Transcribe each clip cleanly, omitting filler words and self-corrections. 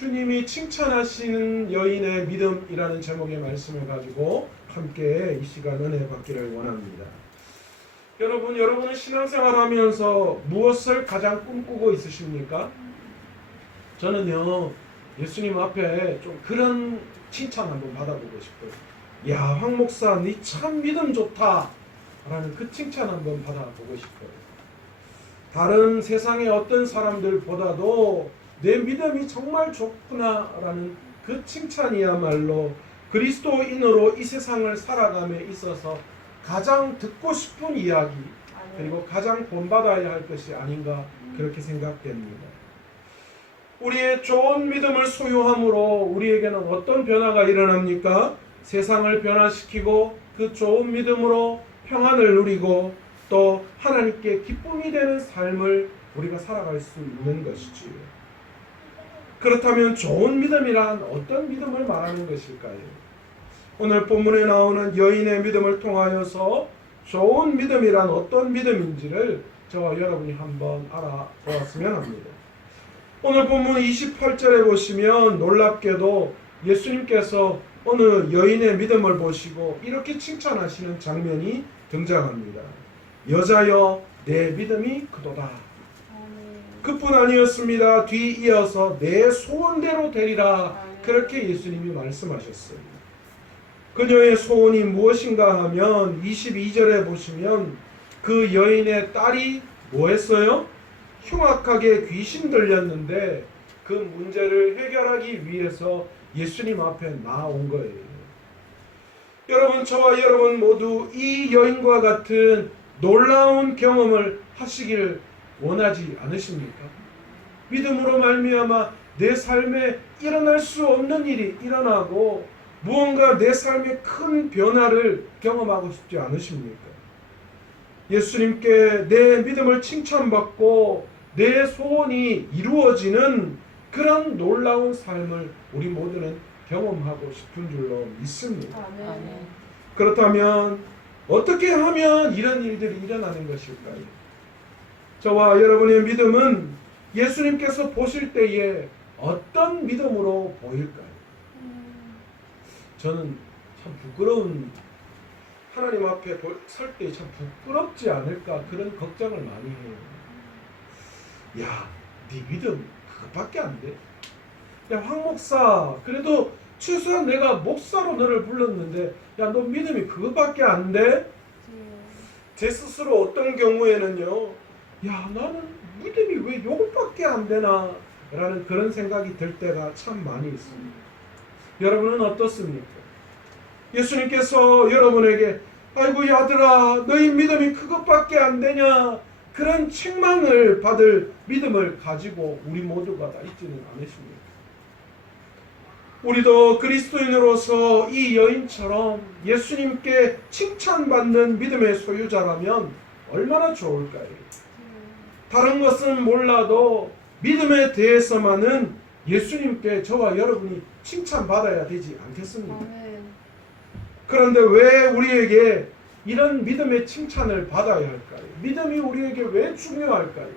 주님이 칭찬하시는 여인의 믿음이라는 제목의 말씀을 가지고 함께 이 시간 은혜 받기를 원합니다. 여러분은 신앙생활 하면서 무엇을 가장 꿈꾸고 있으십니까? 저는요, 예수님 앞에 좀 그런 칭찬 한번 받아보고 싶어요. 야, 황 목사, 네 참 믿음 좋다 라는 그 칭찬 한번 받아보고 싶어요. 다른 세상의 어떤 사람들보다도 내 믿음이 정말 좋구나 라는 그 칭찬이야말로 그리스도인으로 이 세상을 살아감에 있어서 가장 듣고 싶은 이야기, 그리고 가장 본받아야 할 것이 아닌가 그렇게 생각됩니다. 우리의 좋은 믿음을 소유함으로 우리에게는 어떤 변화가 일어납니까? 세상을 변화시키고 그 좋은 믿음으로 평안을 누리고 또 하나님께 기쁨이 되는 삶을 우리가 살아갈 수 있는 것이지요. 그렇다면 좋은 믿음이란 어떤 믿음을 말하는 것일까요? 오늘 본문에 나오는 여인의 믿음을 통하여서 좋은 믿음이란 어떤 믿음인지를 저와 여러분이 한번 알아보았으면 합니다. 오늘 본문 28절에 보시면 놀랍게도 예수님께서 어느 여인의 믿음을 보시고 이렇게 칭찬하시는 장면이 등장합니다. 여자여, 내 믿음이 크도다. 그뿐 아니었습니다. 뒤이어서 내 소원대로 되리라. 그렇게 예수님이 말씀하셨어요. 그녀의 소원이 무엇인가 하면 22절에 보시면 그 여인의 딸이 뭐 했어요? 흉악하게 귀신 들렸는데 그 문제를 해결하기 위해서 예수님 앞에 나온 거예요. 여러분, 저와 여러분 모두 이 여인과 같은 놀라운 경험을 하시길 원하지 않으십니까? 믿음으로 말미암아 내 삶에 일어날 수 없는 일이 일어나고 무언가 내 삶에 큰 변화를 경험하고 싶지 않으십니까? 예수님께 내 믿음을 칭찬받고 내 소원이 이루어지는 그런 놀라운 삶을 우리 모두는 경험하고 싶은 줄로 믿습니다. 아멘. 그렇다면 어떻게 하면 이런 일들이 일어나는 것일까요? 저와 여러분의 믿음은 예수님께서 보실 때에 어떤 믿음으로 보일까요? 저는 참 부끄러운, 하나님 앞에 설 때 참 부끄럽지 않을까 그런 걱정을 많이 해요. 야, 네 믿음 그것밖에 안 돼? 야, 황 목사, 그래도 최소한 내가 목사로 너를 불렀는데 야, 너 믿음이 그것밖에 안 돼? 제 스스로 어떤 경우에는요, 야, 나는 믿음이 왜 이것밖에 안 되나 라는 그런 생각이 들 때가 참 많이 있습니다. 여러분은 어떻습니까? 예수님께서 여러분에게 아이고 아들아, 너희 믿음이 그것밖에 안 되냐, 그런 책망을 받을 믿음을 가지고 우리 모두가 다 있지는 않으십니까? 우리도 그리스도인으로서 이 여인처럼 예수님께 칭찬받는 믿음의 소유자라면 얼마나 좋을까요? 다른 것은 몰라도 믿음에 대해서만은 예수님께 저와 여러분이 칭찬받아야 되지 않겠습니까? 그런데 왜 우리에게 이런 믿음의 칭찬을 받아야 할까요? 믿음이 우리에게 왜 중요할까요?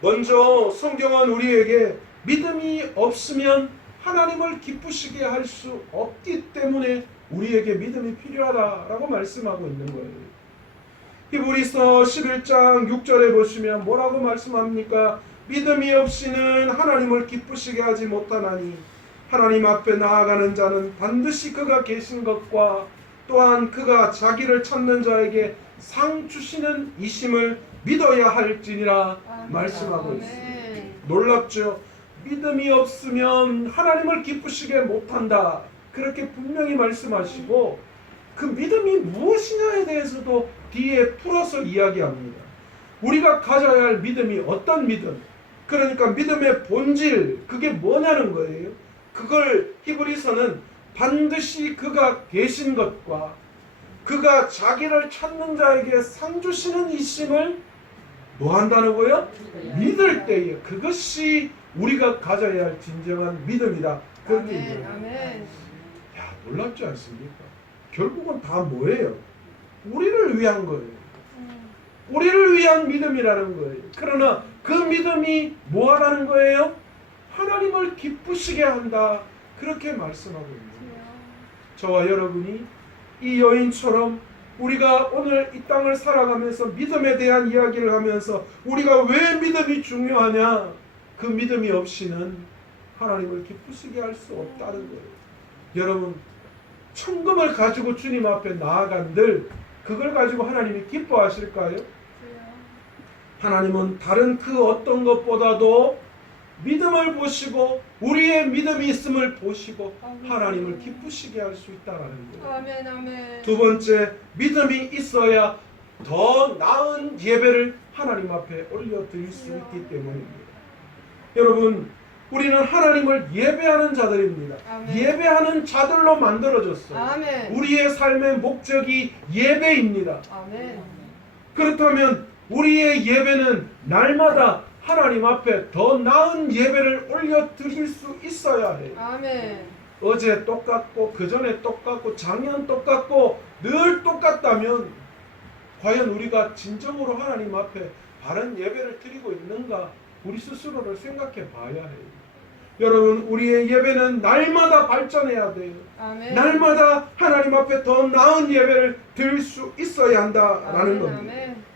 먼저 성경은 우리에게 믿음이 없으면 하나님을 기쁘시게 할 수 없기 때문에 우리에게 믿음이 필요하다라고 말씀하고 있는 거예요. 히브리서 11장 6절에 보시면 뭐라고 말씀합니까? 믿음이 없이는 하나님을 기쁘시게 하지 못하나니 하나님 앞에 나아가는 자는 반드시 그가 계신 것과 또한 그가 자기를 찾는 자에게 상 주시는 이심을 믿어야 할지니라 말씀하고 있습니다. 놀랍죠? 믿음이 없으면 하나님을 기쁘시게 못한다, 그렇게 분명히 말씀하시고 그 믿음이 무엇이냐에 대해서도 뒤에 풀어서 이야기합니다. 우리가 가져야 할 믿음이 어떤 믿음, 그러니까 믿음의 본질, 그게 뭐냐는 거예요. 그걸 히브리서는 반드시 그가 계신 것과 그가 자기를 찾는 자에게 상 주시는 이심을 뭐 한다는 거예요? 믿을 때에 그것이 우리가 가져야 할 진정한 믿음이다. 그렇게 얘기해요. 야, 놀랍지 않습니까? 결국은 다 뭐예요? 우리를 위한 거예요. 우리를 위한 믿음이라는 거예요. 그러나 그 믿음이 뭐 하라는 거예요? 하나님을 하나님을 기쁘시게 한다. 그렇게 말씀하고 있습니다. 저와 여러분이 이 여인처럼 우리가 오늘 이 땅을 살아가면서 믿음에 대한 이야기를 하면서 우리가 왜 믿음이 중요하냐? 그 믿음이 없이는 하나님을 기쁘시게 할 수 없다는 거예요. 여러분, 천금을 가지고 주님 앞에 나아간들 그걸 가지고 하나님이 기뻐하실까요? 하나님은 다른 그 어떤 것보다도 믿음을 보시고 우리의 믿음이 있음을 보시고 하나님을 기쁘시게 할 수 있다는 거예요. 아멘, 아멘. 두 번째, 믿음이 있어야 더 나은 예배를 하나님 앞에 올려드릴 수 있기 때문입니다. 여러분, 우리는 하나님을 예배하는 자들입니다. 아멘. 예배하는 자들로 만들어졌어요. 아멘. 우리의 삶의 목적이 예배입니다. 아멘. 그렇다면 우리의 예배는 날마다 하나님 앞에 더 나은 예배를 올려드릴 수 있어야 해요. 아멘. 어제 똑같고 그전에 똑같고 작년 똑같고 늘 똑같다면 과연 우리가 진정으로 하나님 앞에 바른 예배를 드리고 있는가 우리 스스로를 생각해 봐야 해요. 여러분, 우리의 예배는 날마다 발전해야 돼요. 아멘. 날마다 하나님 앞에 더 나은 예배를 드릴 수 있어야 한다라는 아멘, 겁니다. 아멘.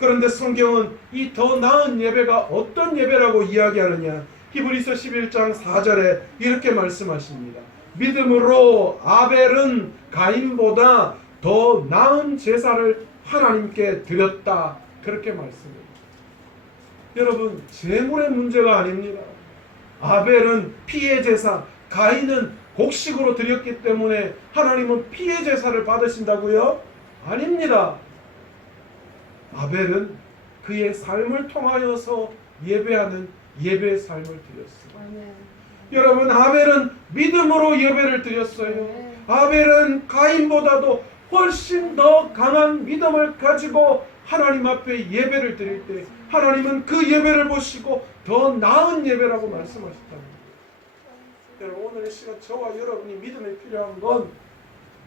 그런데 성경은 이 더 나은 예배가 어떤 예배라고 이야기하느냐? 히브리서 11장 4절에 이렇게 말씀하십니다. 믿음으로 아벨은 가인보다 더 나은 제사를 하나님께 드렸다. 그렇게 말씀합니다. 여러분, 제물의 문제가 아닙니다. 아벨은 피의 제사, 가인은 곡식으로 드렸기 때문에 하나님은 피의 제사를 받으신다고요? 아닙니다. 아벨은 그의 삶을 통하여서 예배하는 예배의 삶을 드렸어요. 아멘. 여러분, 아벨은 믿음으로 예배를 드렸어요. 네. 아벨은 가인보다도 훨씬 더 강한 믿음을 가지고 하나님 앞에 예배를 드릴 때 하나님은 그 예배를 보시고 더 나은 예배라고 말씀하셨다는 거예요. 여러분, 오늘 이 시간 저와 여러분이 믿음이 필요한 건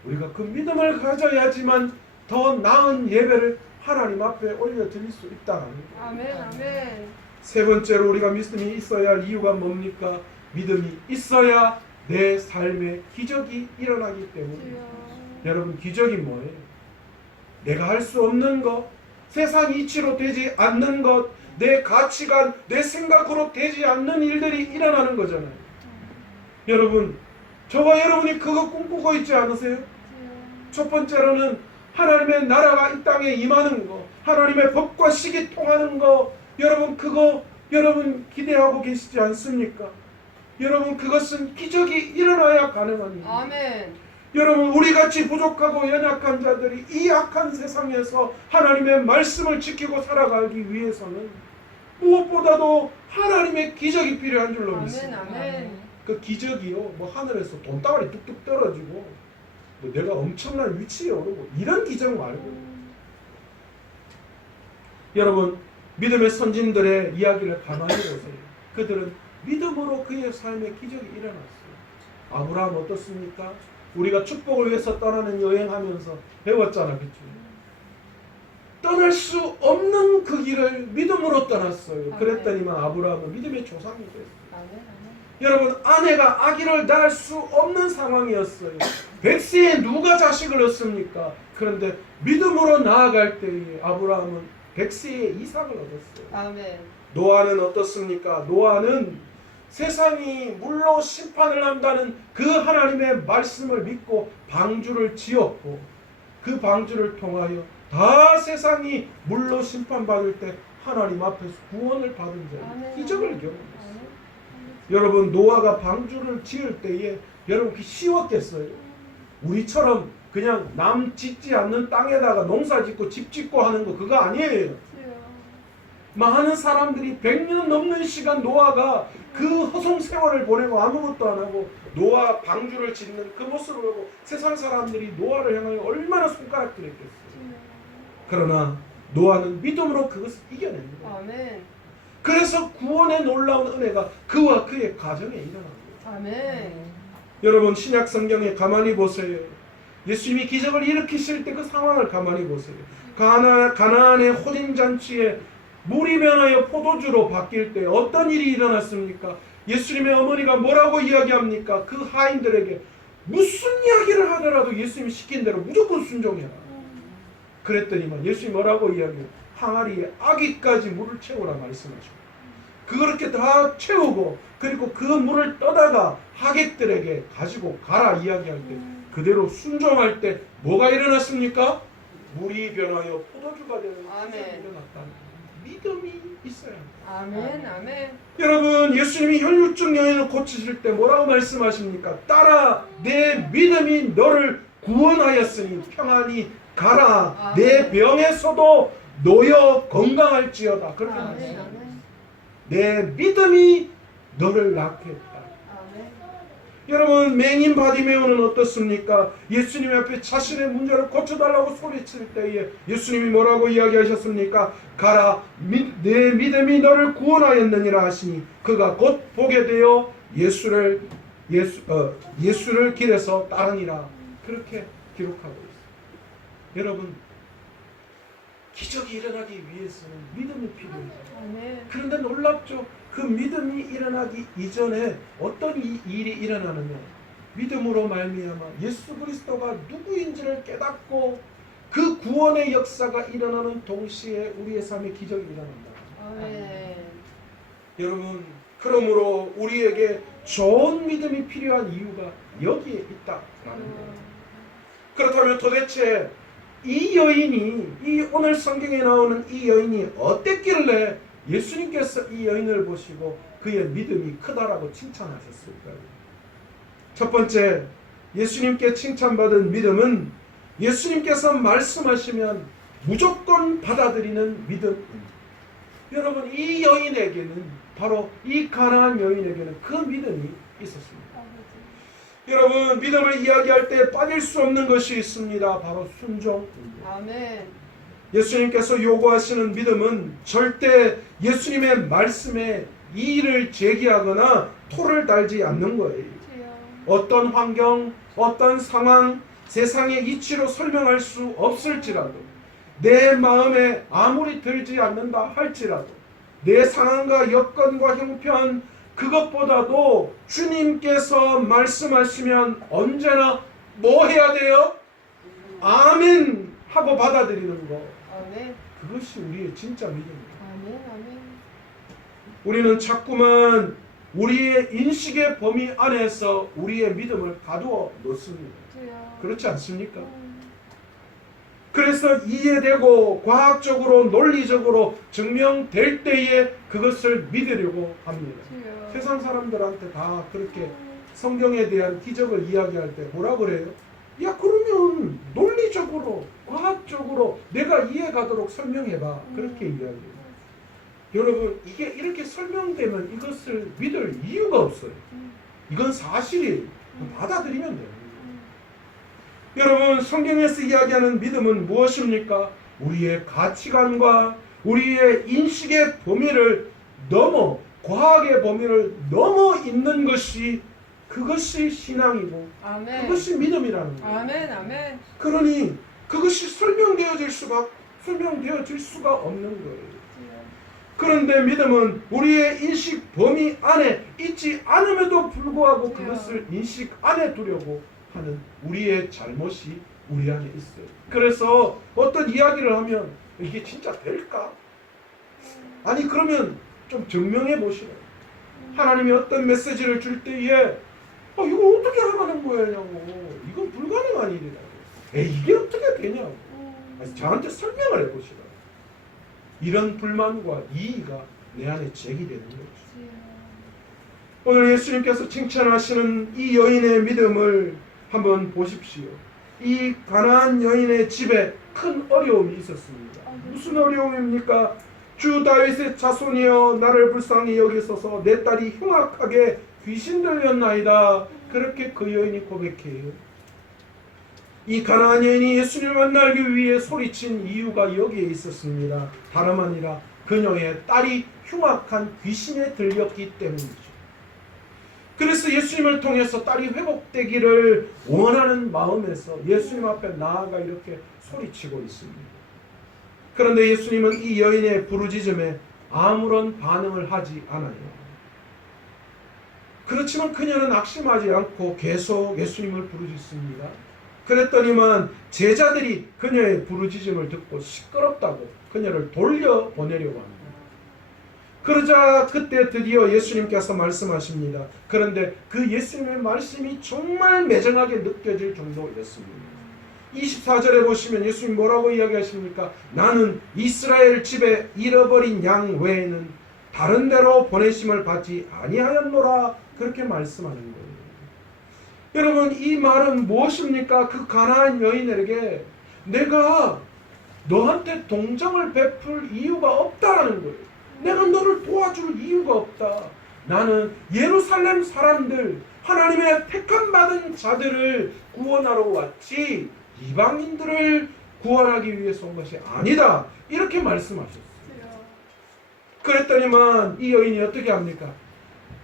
우리가 그 믿음을 가져야지만 더 나은 예배를 하나님 앞에 올려드릴 수 있다는 거예요. 아멘, 아멘. 세 번째로 우리가 믿음이 있어야 할 이유가 뭡니까? 믿음이 있어야 내 삶에 기적이 일어나기 때문입니다. 여러분, 기적이 뭐예요? 내가 할 수 없는 것, 세상 이치로 되지 않는 것, 내 가치관, 내 생각으로 되지 않는 일들이 일어나는 거잖아요. 여러분, 저와 여러분이 그거 꿈꾸고 있지 않으세요? 첫 번째로는 하나님의 나라가 이 땅에 임하는 거, 하나님의 법과 식이 통하는 거, 여러분 그거 여러분 기대하고 계시지 않습니까? 여러분, 그것은 기적이 일어나야 가능한 일입니다. 아멘. 여러분, 우리같이 부족하고 연약한 자들이 이 악한 세상에서 하나님의 말씀을 지키고 살아가기 위해서는 무엇보다도 하나님의 기적이 필요한 줄로 아멘, 믿습니다. 아멘. 그 기적이요, 뭐 하늘에서 돈다발이 뚝뚝 떨어지고 뭐 내가 엄청난 위치에 오르고 이런 기적 말고, 여러분, 믿음의 선진들의 이야기를 가만히 보세요. 그들은 믿음으로 그의 삶에 기적이 일어났어요. 아브라함 어떻습니까? 우리가 축복을 위해서 떠나는 여행하면서 배웠잖아, 그렇죠? 떠날 수 없는 그 길을 믿음으로 떠났어요. 그랬더니만 아브라함은 믿음의 조상이 됐어요. 아멘, 아멘. 여러분, 아내가 아기를 낳을 수 없는 상황이었어요. 백세에 누가 자식을 얻습니까? 그런데 믿음으로 나아갈 때에 아브라함은 백세의 이상을 얻었어요. 아멘. 노아는 어떻습니까? 노아는 세상이 물로 심판을 한다는 그 하나님의 말씀을 믿고 방주를 지었고, 그 방주를 통하여 다 세상이 물로 심판받을 때 하나님 앞에서 구원을 받은 자예요. 기적을 경험했어요. 여러분, 노아가 방주를 지을 때에 여러분 그 쉬웠겠어요? 우리처럼 그냥 남 짓지 않는 땅에다가 농사 짓고 집 짓고 하는 거 그거 아니에요. 많은 사람들이 100년 넘는 시간 노아가 그 허송 세월을 보내고 아무것도 안 하고 노아 방주를 짓는 그 모습을 보고 세상 사람들이 노아를 향하여 얼마나 손가락질했겠어요. 그러나 노아는 믿음으로 그것을 이겨냅니다. 아멘. 그래서 구원의 놀라운 은혜가 그와 그의 가정에 일어납니다. 아멘. 여러분, 신약 성경에 가만히 보세요. 예수님이 기적을 일으키실 때 그 상황을 가만히 보세요. 가나안의 혼인잔치에 물이 변하여 포도주로 바뀔 때 어떤 일이 일어났습니까? 예수님의 어머니가 뭐라고 이야기합니까? 그 하인들에게 무슨 이야기를 하더라도 예수님이 시킨 대로 무조건 순종해라. 그랬더니만 예수님이 뭐라고 이야기해요? 항아리에 아기까지 물을 채우라 말씀하시고 그렇게 다 채우고 그리고 그 물을 떠다가 하객들에게 가지고 가라 이야기할 때 그대로 순종할 때 뭐가 일어났습니까? 물이 변하여 포도주가 되는 일이 일어났다는 믿음이 있어야 합니다. 아멘, 아멘. 여러분 예수님이 혈육증 여인을 고치실 때 뭐라고 말씀하십니까? 딸아 내 믿음이 너를 구원하였으니 평안히 가라. 내 병에서도 놓여 건강할지어다. 그렇게 말씀합니다. 내 믿음이 너를 낫게 했다. 여러분 맹인 바디메오는 어떻습니까? 예수님 앞에 자신의 문제를 고쳐달라고 소리칠 때에 예수님이 뭐라고 이야기하셨습니까? 가라 내 믿음이 너를 구원하였느니라 하시니 그가 곧 보게 되어 예수를 길에서 따르니라. 그렇게 기록하고 있습니다. 여러분 기적이 일어나기 위해서는 믿음이 필요해요. 그런데 놀랍죠? 그 믿음이 일어나기 이전에 어떤 일이 일어나느냐? 믿음으로 말미암아 예수 그리스도가 누구인지를 깨닫고 그 구원의 역사가 일어나는 동시에 우리의 삶에 기적이 일어난다. 여러분 그러므로 우리에게 좋은 믿음이 필요한 이유가 여기에 있다라는 거예요. 그렇다면 도대체 이 여인이 오늘 성경에 나오는 이 여인이 어땠길래 예수님께서 이 여인을 보시고 그의 믿음이 크다라고 칭찬하셨을까요? 첫 번째 예수님께 칭찬받은 믿음은 예수님께서 말씀하시면 무조건 받아들이는 믿음입니다. 여러분 이 여인에게는 바로 이 가나안 여인에게는 그 믿음이 있었습니다. 여러분 믿음을 이야기할 때 빠질 수 없는 것이 있습니다. 바로 순종입니다. 아멘. 예수님께서 요구하시는 믿음은 절대 예수님의 말씀에 이의를 제기하거나 토를 달지 않는 거예요. 어떤 환경, 어떤 상황, 세상의 이치로 설명할 수 없을지라도 내 마음에 아무리 들지 않는다 할지라도 내 상황과 여건과 형편 그것보다도 주님께서 말씀하시면 언제나 뭐 해야 돼요? 아멘 하고 받아들이는 거. 아멘. 그것이 우리의 진짜 믿음입니다. 아멘, 아멘. 우리는 자꾸만 우리의 인식의 범위 안에서 우리의 믿음을 가두어 놓습니다. 그렇지 않습니까? 그래서 이해되고 과학적으로 논리적으로 증명될 때에 그것을 믿으려고 합니다. 세상 사람들한테 다 그렇게 성경에 대한 기적을 이야기할 때 뭐라 그래요? 야 그러면 논리적으로 과학적으로 내가 이해가도록 설명해봐. 그렇게 이야기해요. 여러분 이게 이렇게 설명되면 이것을 믿을 이유가 없어요. 이건 사실이에요. 받아들이면 돼요. 여러분 성경에서 이야기하는 믿음은 무엇입니까? 우리의 가치관과 우리의 인식의 범위를 넘어 과학의 범위를 넘어 있는 것이 그것이 신앙이고 아멘. 그것이 믿음이라는 거예요. 아멘, 아멘. 그러니 그것이 설명되어질 수가 없는 거예요. 그런데 믿음은 우리의 인식 범위 안에 있지 않음에도 불구하고 그것을 인식 안에 두려고 하는 우리의 잘못이 우리 안에 있어요. 그래서 어떤 이야기를 하면 이게 진짜 될까? 아니 그러면 좀 증명해 보시라. 하나님이 어떤 메시지를 줄 때에 이거 어떻게 하라는 거냐고. 이건 불가능한 일이라고. 이게 어떻게 되냐고. 저한테 설명을 해보시라. 이런 불만과 이의가 내 안에 제기되는 거죠. 오늘 예수님께서 칭찬하시는 이 여인의 믿음을 한번 보십시오. 이 가나안 여인의 집에 큰 어려움이 있었습니다. 무슨 어려움입니까? 주 다윗의 자손이여 나를 불쌍히 여기소서 내 딸이 흉악하게 귀신 들렸나이다. 그렇게 그 여인이 고백해요. 이 가나안 여인이 예수님을 만나기 위해 소리친 이유가 여기에 있었습니다. 다름 아니라 그녀의 딸이 흉악한 귀신에 들렸기 때문이죠. 그래서 예수님을 통해서 딸이 회복되기를 원하는 마음에서 예수님 앞에 나아가 이렇게 소리치고 있습니다. 그런데 예수님은 이 여인의 부르짖음에 아무런 반응을 하지 않아요. 그렇지만 그녀는 낙심하지 않고 계속 예수님을 부르짖습니다. 그랬더니만 제자들이 그녀의 부르짖음을 듣고 시끄럽다고 그녀를 돌려보내려고 합니다. 그러자 그때 드디어 예수님께서 말씀하십니다. 그런데 그 예수님의 말씀이 정말 매정하게 느껴질 정도였습니다. 24절에 보시면 예수님 뭐라고 이야기하십니까? 나는 이스라엘 집에 잃어버린 양 외에는 다른 데로 보내심을 받지 아니하였노라, 그렇게 말씀하는 거예요. 여러분, 이 말은 무엇입니까? 그 가나안 여인에게 내가 너한테 동정을 베풀 이유가 없다라는 거예요. 내가 너를 도와줄 이유가 없다. 나는 예루살렘 사람들, 하나님의 택함받은 자들을 구원하러 왔지 이방인들을 구원하기 위해서 온 것이 아니다, 이렇게 말씀하셨어요. 그랬더니만 이 여인이 어떻게 합니까?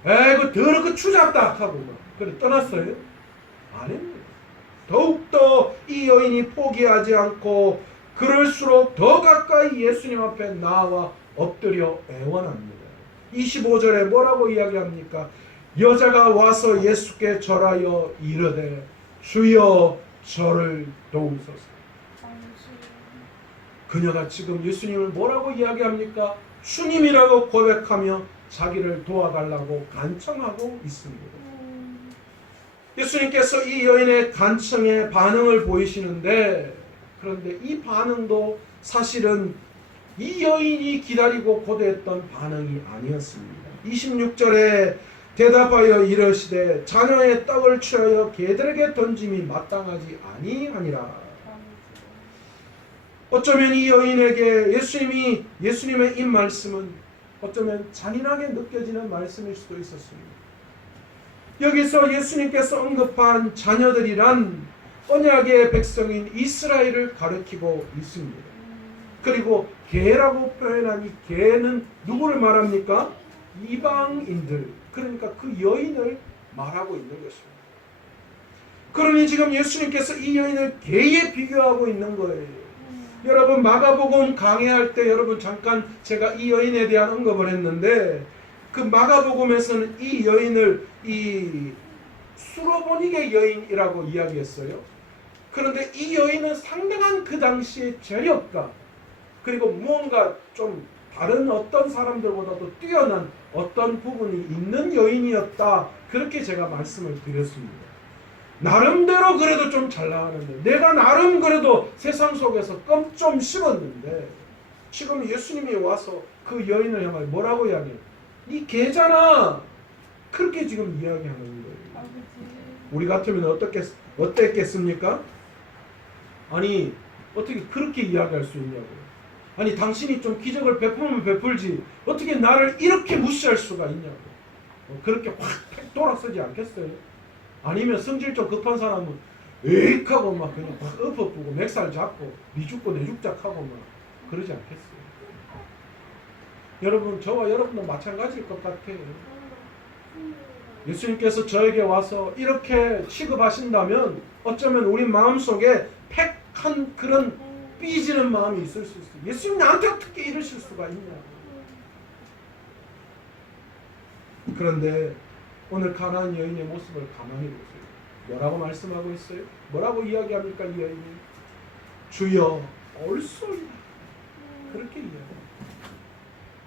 에이구 더럽고 추잡다 하고 그래 떠났어요? 아닙니다. 더욱더 이 여인이 포기하지 않고 그럴수록 더 가까이 예수님 앞에 나와 엎드려 애원합니다. 25절에 뭐라고 이야기합니까? 여자가 와서 예수께 절하여 이르되 주여 저를 도우소서. 그녀가 지금 예수님을 뭐라고 이야기합니까? 주님이라고 고백하며 자기를 도와달라고 간청하고 있습니다. 예수님께서 이 여인의 간청에 반응을 보이시는데, 그런데 이 반응도 사실은 이 여인이 기다리고 고대했던 반응이 아니었습니다. 26절에 대답하여 이르시되 자녀의 떡을 취하여 개들에게 던짐이 마땅하지 아니하니라. 어쩌면 이 여인에게 예수님의 이 말씀은 어쩌면 잔인하게 느껴지는 말씀일 수도 있었습니다. 여기서 예수님께서 언급한 자녀들이란 언약의 백성인 이스라엘을 가리키고 있습니다. 그리고 개라고 표현한 이 개는 누구를 말합니까? 이방인들, 그러니까 그 여인을 말하고 있는 것입니다. 그러니 지금 예수님께서 이 여인을 개에 비교하고 있는 거예요. 여러분, 마가복음 강해할 때 여러분 잠깐 제가 이 여인에 대한 언급을 했는데, 그 마가복음에서는 이 여인을 이 수로보니게 여인이라고 이야기했어요. 그런데 이 여인은 상당한 그 당시의 재력가, 그리고 무언가 좀 다른 어떤 사람들보다도 뛰어난 어떤 부분이 있는 여인이었다, 그렇게 제가 말씀을 드렸습니다. 나름대로 그래도 좀 잘 나가는데, 내가 나름 그래도 세상 속에서 껌 좀 씹었는데, 지금 예수님이 와서 그 여인을 향하여 뭐라고 이야기해요? 이 개잖아, 그렇게 지금 이야기하는 거예요. 우리 같으면 어땠겠습니까? 아니 어떻게 그렇게 이야기할 수 있냐고요. 아니 당신이 좀 기적을 베풀면 베풀지 어떻게 나를 이렇게 무시할 수가 있냐고. 그렇게 확 돌아서지 않겠어요? 아니면 성질 좀 급한 사람은 에익 하고 막 그냥 확 엎어보고 맥살 잡고 니 죽고 내 죽자하고 막 그러지 않겠어요? 여러분, 저와 여러분도 마찬가지일 것 같아요. 예수님께서 저에게 와서 이렇게 취급하신다면 어쩌면 우리 마음속에 팩한 그런 삐지는 마음이 있을 수 있어요. 예수님 나한테 어떻게 이러실 수가 있냐. 그런데 오늘 가나안 여인의 모습을 가만히 보세요. 뭐라고 말씀하고 있어요? 뭐라고 이야기합니까? 이 여인이 주여 올소이다, 그렇게 이야기합니다.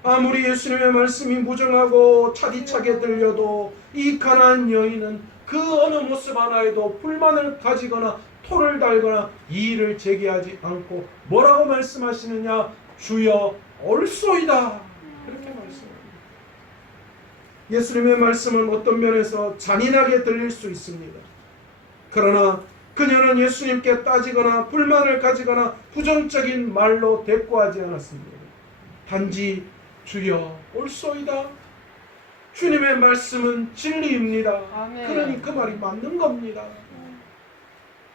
아무리 예수님의 말씀이 무정하고 차디차게 들려도 이 가나안 여인은 그 어느 모습 하나에도 불만을 가지거나 토를 달거나 이의를 제기하지 않고 뭐라고 말씀하시느냐? 주여 올소이다, 그렇게 말씀합니다. 예수님의 말씀은 어떤 면에서 잔인하게 들릴 수 있습니다. 그러나 그녀는 예수님께 따지거나 불만을 가지거나 부정적인 말로 대꾸하지 않았습니다. 단지 주여 올소이다, 주님의 말씀은 진리입니다. 아멘. 그러니 그 말이 맞는 겁니다.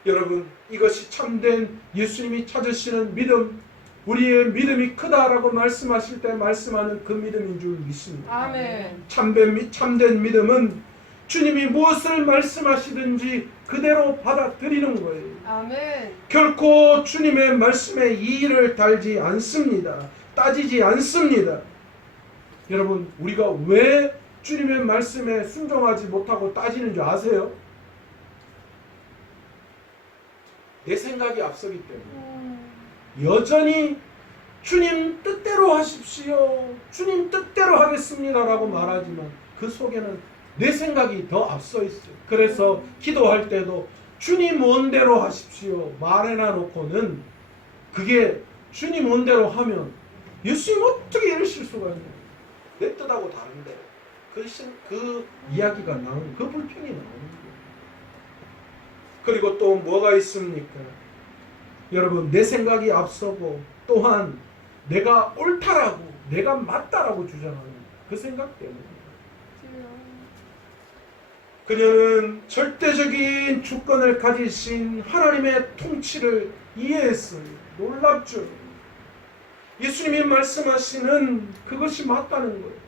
여러분, 이것이 참된 예수님이 찾으시는 믿음, 우리의 믿음이 크다라고 말씀하실 때 말씀하는 그 믿음인 줄 믿습니다. 아멘. 참된 믿음은 주님이 무엇을 말씀하시든지 그대로 받아들이는 거예요. 아멘. 결코 주님의 말씀에 이의를 달지 않습니다. 따지지 않습니다. 여러분, 우리가 왜 주님의 말씀에 순종하지 못하고 따지는 줄 아세요? 내 생각이 앞서기 때문에 여전히 주님 뜻대로 하십시오. 주님 뜻대로 하겠습니다라고 말하지만 그 속에는 내 생각이 더 앞서 있어요. 그래서 기도할 때도 주님 원대로 하십시오 말해놔 놓고는 그게 주님 원대로 하면 예수님 어떻게 이러실 수가 있냐. 내 뜻하고 다른데 그 이야기가 나오는 그 불평이 나오는 거예요. 그리고 또 뭐가 있습니까? 여러분 내 생각이 앞서고 또한 내가 옳다라고 내가 맞다라고 주장하는 그 생각 때문에 그녀는 절대적인 주권을 가지신 하나님의 통치를 이해했어요. 놀랍죠. 예수님이 말씀하시는 그것이 맞다는 거예요.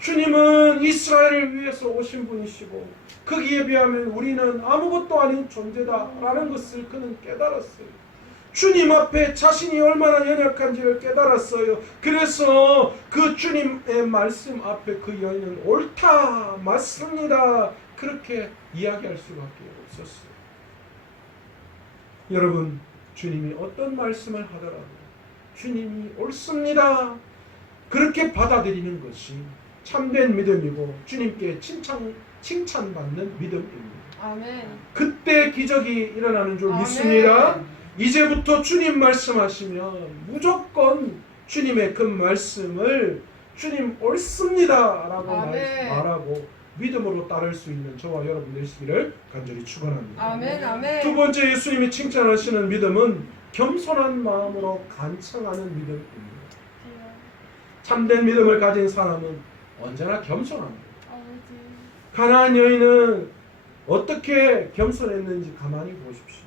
주님은 이스라엘을 위해서 오신 분이시고 거기에 비하면 우리는 아무것도 아닌 존재다라는 것을 그는 깨달았어요. 주님 앞에 자신이 얼마나 연약한지를 깨달았어요. 그래서 그 주님의 말씀 앞에 그 여인은 옳다, 맞습니다. 그렇게 이야기할 수밖에 없었어요. 여러분, 주님이 어떤 말씀을 하더라도 주님이 옳습니다. 그렇게 받아들이는 것이 참된 믿음이고 주님께 칭찬받는 믿음입니다. 아멘. 그때 기적이 일어나는 줄 아멘. 믿습니다. 이제부터 주님 말씀하시면 무조건 주님의 그 말씀을 주님 옳습니다 라고 말하고 믿음으로 따를 수 있는 저와 여러분 되시기를 간절히 축원합니다. 아멘. 아멘. 두 번째 예수님이 칭찬하시는 믿음은 겸손한 마음으로 간청하는 믿음입니다. 참된 믿음을 가진 사람은 언제나 겸손합니다. 가나안 여인은 어떻게 겸손했는지 가만히 보십시오.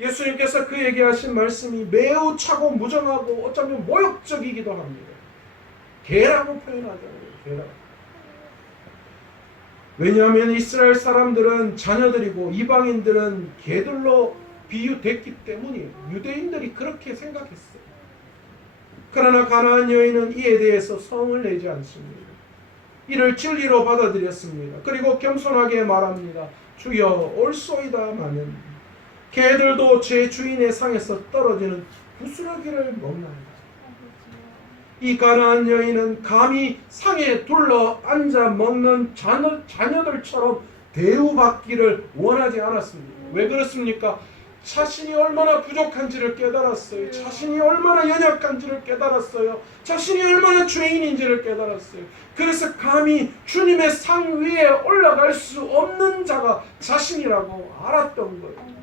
예수님께서 그에게 하신 말씀이 매우 차고 무정하고 어쩌면 모욕적이기도 합니다. 개라고 표현하잖아요. 개라. 왜냐하면 이스라엘 사람들은 자녀들이고 이방인들은 개들로 비유됐기 때문에 유대인들이 그렇게 생각했어요. 그러나 가나안 여인은 이에 대해서 성을 내지 않습니다. 이를 진리로 받아들였습니다. 그리고 겸손하게 말합니다. 주여 옳소이다마는 개들도 제 주인의 상에서 떨어지는 부스러기를 먹나이다. 이 가나안 여인은 감히 상에 둘러 앉아 먹는 자녀들처럼 대우받기를 원하지 않았습니다. 왜 그렇습니까? 자신이 얼마나 부족한지를 깨달았어요. 자신이 얼마나 연약한지를 깨달았어요. 자신이 얼마나 죄인인지를 깨달았어요. 그래서 감히 주님의 상 위에 올라갈 수 없는 자가 자신이라고 알았던 거예요.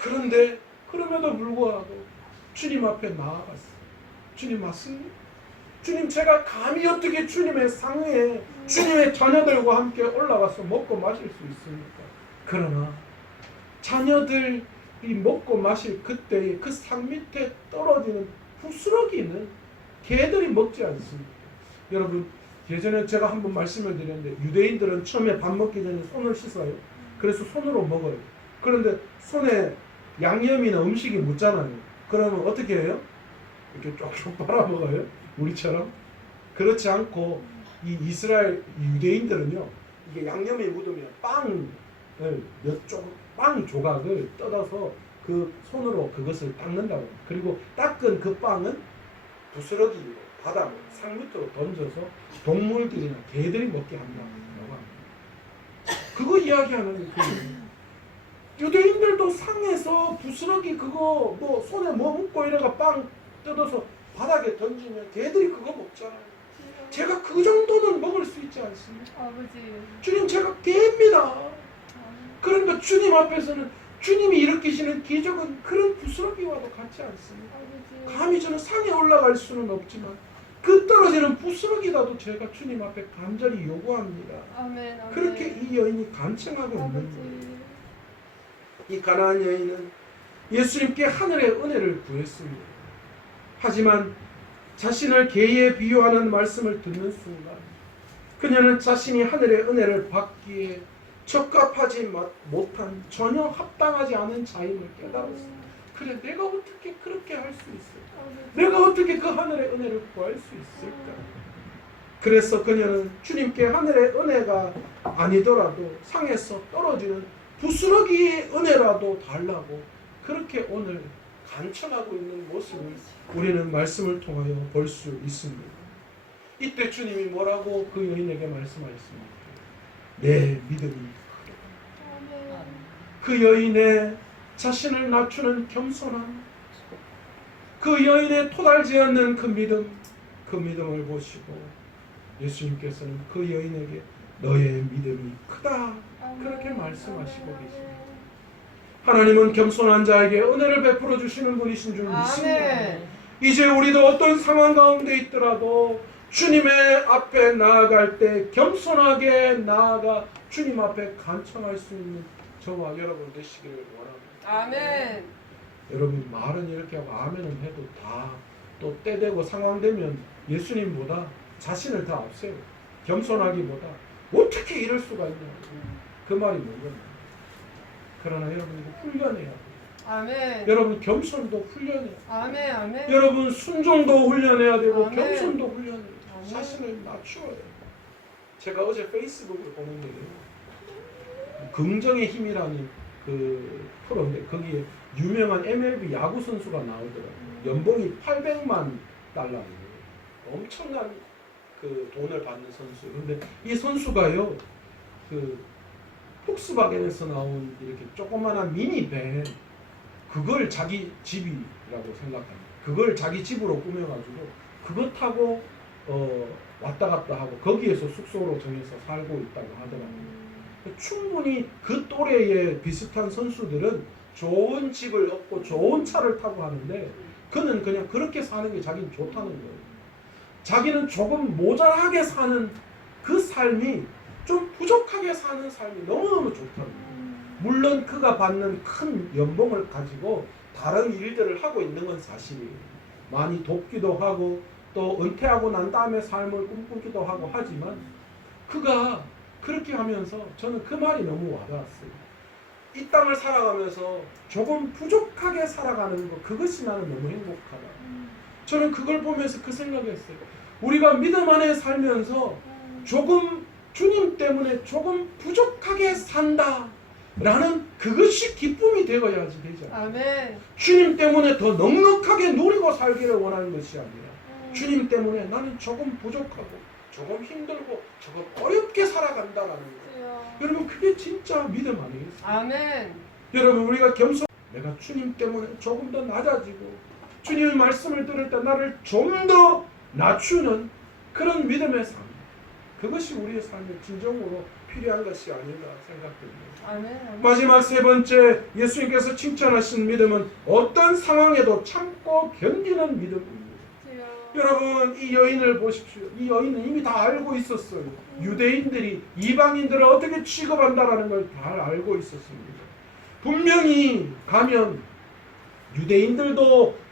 그런데 그럼에도 불구하고 주님 앞에 나아갔어요. 주님 맞습니까? 주님 제가 감히 어떻게 주님의 상에 주님의 자녀들과 함께 올라가서 먹고 마실 수 있습니까? 그러나 자녀들이 먹고 마실 그때의 그 상 밑에 떨어지는 부스러기는 개들이 먹지 않습니다. 여러분 예전에 제가 한번 말씀을 드렸는데 유대인들은 처음에 밥 먹기 전에 손을 씻어요. 그래서 손으로 먹어요. 그런데 손에 양념이나 음식이 묻잖아요. 그러면 어떻게 해요? 이렇게 쪽쪽 빨아먹어요. 우리처럼. 그렇지 않고 이 이스라엘 유대인들은요. 이게 양념이 묻으면 빵 조각을 뜯어서 그 손으로 그것을 닦는다고. 그리고 닦은 그 빵은 부스러기로 바닥 상 밑으로 던져서 동물들이나 개들이 먹게 한다고 합니다. 그거 이야기하는 그 유대인들도 상에서 부스러기 그거 뭐 손에 뭐 묻고 이래가 빵 뜯어서 바닥에 던지면 개들이 그거 먹잖아요. 제가 그 정도는 먹을 수 있지 않습니까? 아버지. 주님 제가 개입니다. 그러니까 주님 앞에서는 주님이 일으키시는 기적은 그런 부스러기와도 같지 않습니다. 아버지. 감히 저는 상에 올라갈 수는 없지만 그 떨어지는 부스러기라도 제가 주님 앞에 간절히 요구합니다. 아멘. 아멘. 그렇게 이 여인이 간청하고 있는 거예요. 이 가나안 여인은 예수님께 하늘의 은혜를 구했습니다. 하지만 자신을 개에 비유하는 말씀을 듣는 순간 그녀는 자신이 하늘의 은혜를 받기에 적합하지 못한 전혀 합당하지 않은 자임을 깨달았습니다. 그래 내가 어떻게 그렇게 할 수 있을까? 내가 어떻게 그 하늘의 은혜를 구할 수 있을까? 그래서 그녀는 주님께 하늘의 은혜가 아니더라도 상에서 떨어지는 부스러기의 은혜라도 달라고 그렇게 오늘 간청하고 있는 모습을 우리는 말씀을 통하여 볼 수 있습니다. 이때 주님이 뭐라고 그 여인에게 말씀하셨습니까? 내 믿음이 크다. 그 여인의 자신을 낮추는 겸손함, 그 여인의 토달지 않는 그 믿음을 보시고 예수님께서는 그 여인에게 너의 믿음이 크다 그렇게 말씀하시고 계십니다. 하나님은 겸손한 자에게 은혜를 베풀어 주시는 분이신 줄 믿습니다. 이제 우리도 어떤 상황 가운데 있더라도 주님의 앞에 나아갈 때 겸손하게 나아가 주님 앞에 간청할 수 있는 저와 여러분 되시기를 원합니다. 아멘. 여러분 말은 이렇게 하고 아멘은 해도 다 또 때되고 상황 되면 예수님보다 자신을 다 앞세워 겸손하기보다 어떻게 이럴 수가 있냐 그 말이 뭔가. 그러나 여러분 이거 훈련해야 돼요. 아멘. 여러분 겸손도 훈련해야 돼요. 아멘. 아멘. 여러분 순종도 훈련해야 되고 아멘. 겸손도 훈련해야 돼요. 아멘. 자신을 낮추어야 돼요. 제가 어제 페이스북을 보는데 긍정의 힘이라는 그 프로인데 거기에 유명한 MLB 야구 선수가 나오더라고요. 연봉이 800만 달러예요. 엄청난 그 돈을 받는 선수. 근데 이 선수가요, 그 폭스바겐에서 나온 이렇게 조그마한 미니밴, 그걸 자기 집이라고 생각합니다. 그걸 자기 집으로 꾸며가지고 그거 타고 왔다 갔다 하고 거기에서 숙소로 정해서 살고 있다고 하더라고요. 충분히 그 또래의 비슷한 선수들은 좋은 집을 얻고 좋은 차를 타고 하는데 그는 그냥 그렇게 사는 게 자기는 좋다는 거예요. 자기는 조금 모자라게 사는 그 삶이 좀 부족하게 사는 삶이 너무너무 좋다는 거예요. 물론 그가 받는 큰 연봉을 가지고 다른 일들을 하고 있는 건 사실이에요. 많이 돕기도 하고 또 은퇴하고 난 다음에 삶을 꿈꾸기도 하고 하지만 그가 그렇게 하면서 저는 그 말이 너무 와닿았어요. 이 땅을 살아가면서 조금 부족하게 살아가는 것, 그것이 나는 너무 행복하다. 저는 그걸 보면서 그 생각했어요. 우리가 믿음 안에 살면서 조금 주님 때문에 조금 부족하게 산다 라는 그것이 기쁨이 되어야지 되지 않아요. 아멘. 주님 때문에 더 넉넉하게 누리고 살기를 원하는 것이 아니라 주님 때문에 나는 조금 부족하고 조금 힘들고 조금 어렵게 살아간다라는 거예요. 여러분 그게 진짜 믿음 아니겠어요? 아멘. 여러분 우리가 내가 주님 때문에 조금 더 낮아지고 주님의 말씀을 들을 때 나를 좀 더 낮추는 그런 믿음의 삶, 그것이 우리의 삶에 진정으로 필요한 것이 아닌가 생각됩니다. 아멘. 마지막 세 번째 예수님께서 칭찬하신 믿음은 어떤 상황에도 참고 견디는 믿음입니다. 여러분 이 여인을 보십시오. 이 여인은 이미 다 알고 있었어요. 유대인들이 이방인들을 어떻게 취급한다라는 걸 잘 알고 있었습니다. 분명히 가면 유대인들도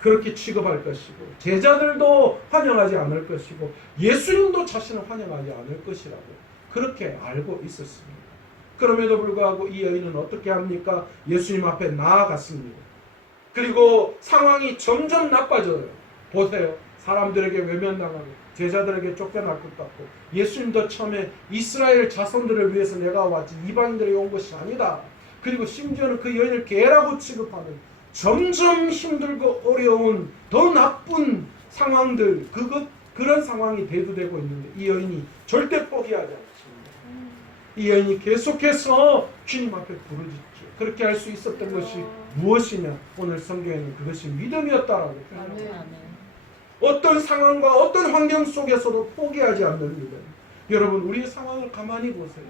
그렇게 취급할 것이고 제자들도 환영하지 않을 것이고 예수님도 자신을 환영하지 않을 것이라고 그렇게 알고 있었습니다. 그럼에도 불구하고 이 여인은 어떻게 합니까? 예수님 앞에 나아갔습니다. 그리고 상황이 점점 나빠져요. 보세요. 사람들에게 외면당하고 제자들에게 쫓겨날 것 같고 예수님도 처음에 이스라엘 자손들을 위해서 내가 왔지 이방인들이 온 것이 아니다. 그리고 심지어는 그 여인을 개라고 취급하는 점점 힘들고 어려운 더 나쁜 상황들 그런 상황이 대두되고 있는데 이 여인이 절대 포기하지 않습니다. 이 여인이 계속해서 주님 앞에 부르짖죠. 그렇게 할 수 있었던 것이 무엇이냐? 오늘 성경에는 그것이 믿음이었다라고 표현합니다. 어떤 상황과 어떤 환경 속에서도 포기하지 않는 믿음. 여러분 우리의 상황을 가만히 보세요.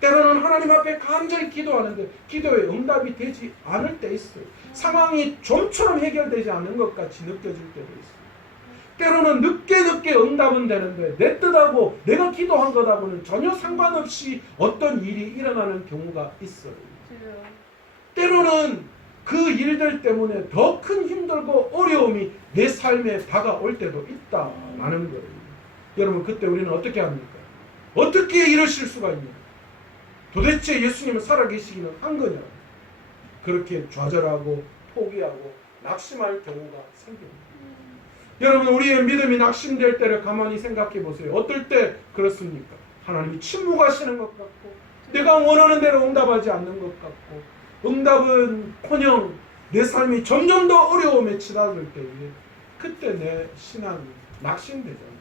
때로는 하나님 앞에 간절히 기도하는데 기도에 응답이 되지 않을 때 있어요. 상황이 좀처럼 해결되지 않는 것 같이 느껴질 때도 있어요. 때로는 늦게 응답은 되는데 내 뜻하고 내가 기도한 것하고는 전혀 상관없이 어떤 일이 일어나는 경우가 있어요. 때로는 그 일들 때문에 더 큰 힘들고 어려움이 내 삶에 다가올 때도 있다라는 거예요. 여러분 그때 우리는 어떻게 합니까? 어떻게 이러실 수가 있냐? 도대체 예수님은 살아계시기는 한 거냐? 그렇게 좌절하고 포기하고 낙심할 경우가 생깁니다. 여러분 우리의 믿음이 낙심될 때를 가만히 생각해 보세요. 어떨 때 그렇습니까? 하나님이 침묵하시는 것 같고 내가 원하는 대로 응답하지 않는 것 같고 응답은커녕 내 삶이 점점 더 어려움에 치닫을 때에 그때 내 신앙이 낙심되잖아요.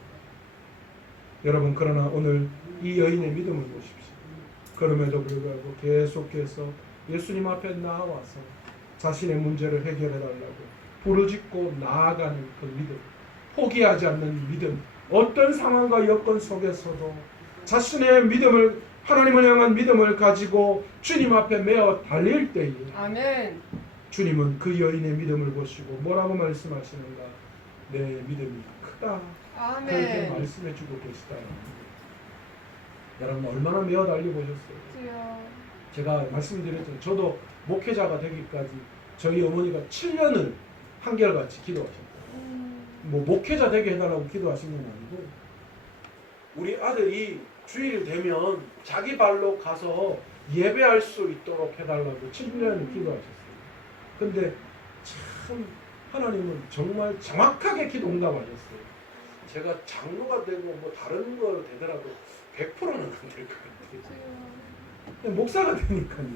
여러분 그러나 오늘 이 여인의 믿음을 보십시오. 그럼에도 불구하고 계속해서 예수님 앞에 나와서 자신의 문제를 해결해달라고 부르짖고 나아가는 그 믿음, 포기하지 않는 믿음, 어떤 상황과 여건 속에서도 자신의 믿음을 하나님을 향한 믿음을 가지고 주님 앞에 메어 달릴 때에 아멘. 주님은 그 여인의 믿음을 보시고 뭐라고 말씀하시는가? 내 믿음이 크다. 그렇게 아멘. 말씀해주고 계시다. 여러분 얼마나 메어 달려보셨어요? 주여. 제가 말씀드렸죠. 저도 목회자가 되기까지 저희 어머니가 7년을 한결같이 기도하셨어요. 뭐 목회자 되게 해달라고 기도하신 건 아니고 우리 아들이 주일 되면 자기 발로 가서 예배할 수 있도록 해달라고 7년을 기도하셨어요. 근데 참 하나님은 정말 정확하게 기도 응답하셨어요. 제가 장로가 되고 뭐 다른 거 되더라도 100%는 안 될 것 같아요. 목사가 되니까요.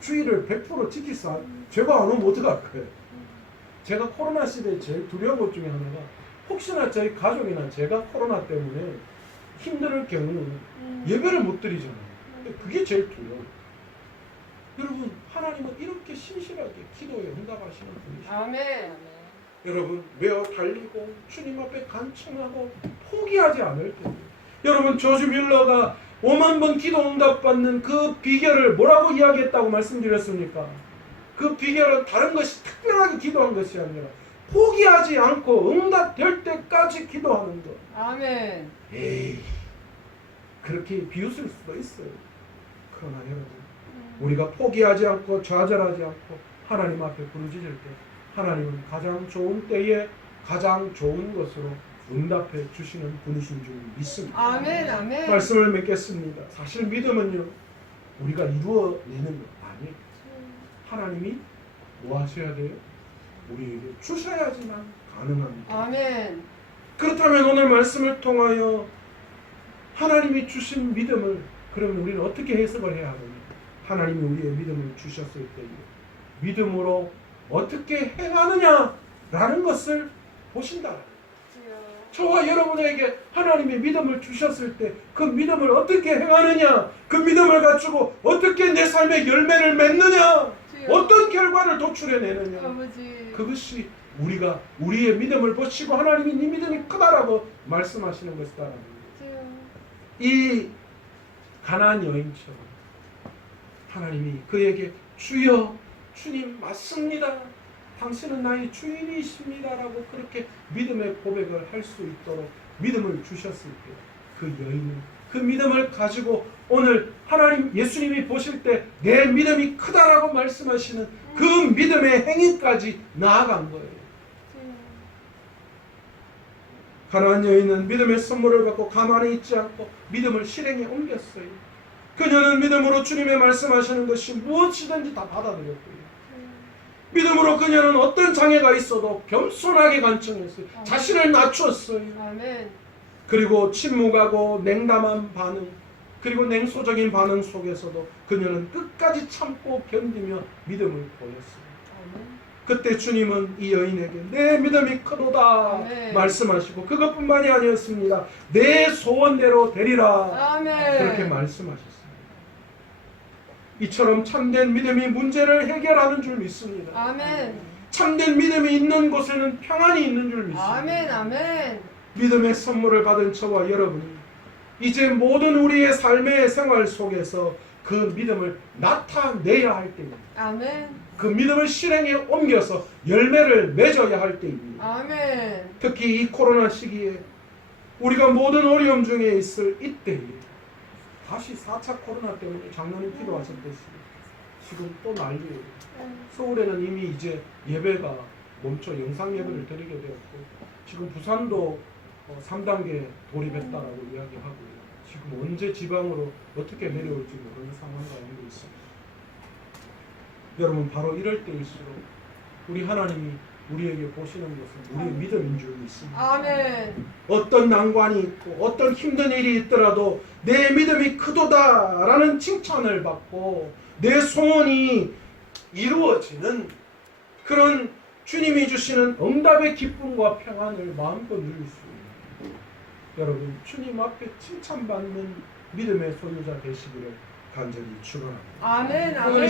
주일을 100% 지키사 제가 안 오면 어떡할 거예요. 제가 코로나 시대에 제일 두려운 것 중에 하나가 혹시나 저희 가족이나 제가 코로나 때문에 힘들 경우는 예배를 못 드리잖아요. 그게 제일 두려워요. 여러분 하나님은 이렇게 신실하게 기도에 응답하시는 분이시죠. 아멘. 여러분 메어 달리고 주님 앞에 간청하고 포기하지 않을 텐데 여러분 조지 뮬러가 5만 번 기도 응답받는 그 비결을 뭐라고 이야기했다고 말씀드렸습니까? 그 비결은 다른 것이 특별하게 기도한 것이 아니라 포기하지 않고 응답될 때까지 기도하는 것. 아멘. 에이 그렇게 비웃을 수도 있어요. 그러나 여러분 우리가 포기하지 않고 좌절하지 않고 하나님 앞에 부르짖을 때 하나님은 가장 좋은 때에 가장 좋은 것으로 응답해 주시는 분이신 줄 믿습니다. 아멘. 아멘. 말씀을 맺겠습니다. 사실 믿음은요 우리가 이루어내는 것 아니에요. 하나님이 뭐 하셔야 돼요? 우리에게 주셔야지만 가능합니다. 아멘. 그렇다면 오늘 말씀을 통하여 하나님이 주신 믿음을 그러면 우리는 어떻게 해석을 해야 하느냐? 하나님이 우리의 믿음을 주셨을 때 믿음으로 어떻게 행하느냐라는 것을 보신다. 저와 여러분에게 하나님의 믿음을 주셨을 때 그 믿음을 어떻게 행하느냐, 그 믿음을 갖추고 어떻게 내 삶의 열매를 맺느냐, 어떤 결과를 도출해내느냐, 아버지. 그것이 우리가 우리의 믿음을 보시고 하나님이 네 믿음이 크다라고 말씀하시는 것이다라는 거예요. 이 가나안 여인처럼 하나님이 그에게 주여 주님 맞습니다. 당신은 나의 주인이십니다라고 그렇게 믿음의 고백을 할 수 있도록 믿음을 주셨을 때 그 여인은 그 믿음을 가지고 오늘 하나님 예수님이 보실 때 내 믿음이 크다라고 말씀하시는 그 믿음의 행위까지 나아간 거예요. 가나안 여인은 믿음의 선물을 받고 가만히 있지 않고 믿음을 실행에 옮겼어요. 그녀는 믿음으로 주님의 말씀하시는 것이 무엇이든지 다 받아들였고요. 믿음으로 그녀는 어떤 장애가 있어도 겸손하게 간청했어요. 자신을 낮췄어요. 아멘. 그리고 침묵하고 냉담한 반응, 그리고 냉소적인 반응 속에서도 그녀는 끝까지 참고 견디며 믿음을 보였어요. 아멘. 그때 주님은 이 여인에게 내 믿음이 크도다 아멘. 말씀하시고 그것뿐만이 아니었습니다. 내 소원대로 되리라 아멘. 그렇게 말씀하셨습니다. 이처럼 참된 믿음이 문제를 해결하는 줄 믿습니다. 아멘. 참된 믿음이 있는 곳에는 평안이 있는 줄 믿습니다. 아멘. 아멘. 믿음의 선물을 받은 저와 여러분이 이제 모든 우리의 삶의 생활 속에서 그 믿음을 나타내야 할 때입니다. 아멘. 그 믿음을 실행에 옮겨서 열매를 맺어야 할 때입니다. 아멘. 특히 이 코로나 시기에 우리가 모든 어려움 중에 있을 이때에 다시 4차 코로나 때문에 작년에 기도하셨듯이 지금 또 난리예요. 서울에는 이미 이제 예배가 멈춰 영상 예배를 드리게 되었고 지금 부산도 3단계 돌입했다라고 이야기하고요. 지금 언제 지방으로 어떻게 내려올지 모르는 상황 가운데 있습니다. 여러분 바로 이럴 때일수록 우리 하나님이 우리에게 보시는 것은 우리의 믿음인 줄 믿습니다. 아멘. 어떤 난관이 있고 어떤 힘든 일이 있더라도 내 믿음이 크도다라는 칭찬을 받고 내 소원이 이루어지는 그런 주님이 주시는 응답의 기쁨과 평안을 마음껏 누릴 수 있는 여러분 주님 앞에 칭찬받는 믿음의 소유자 되시기를 간절히 축원합니다. 아멘. 오늘 아멘.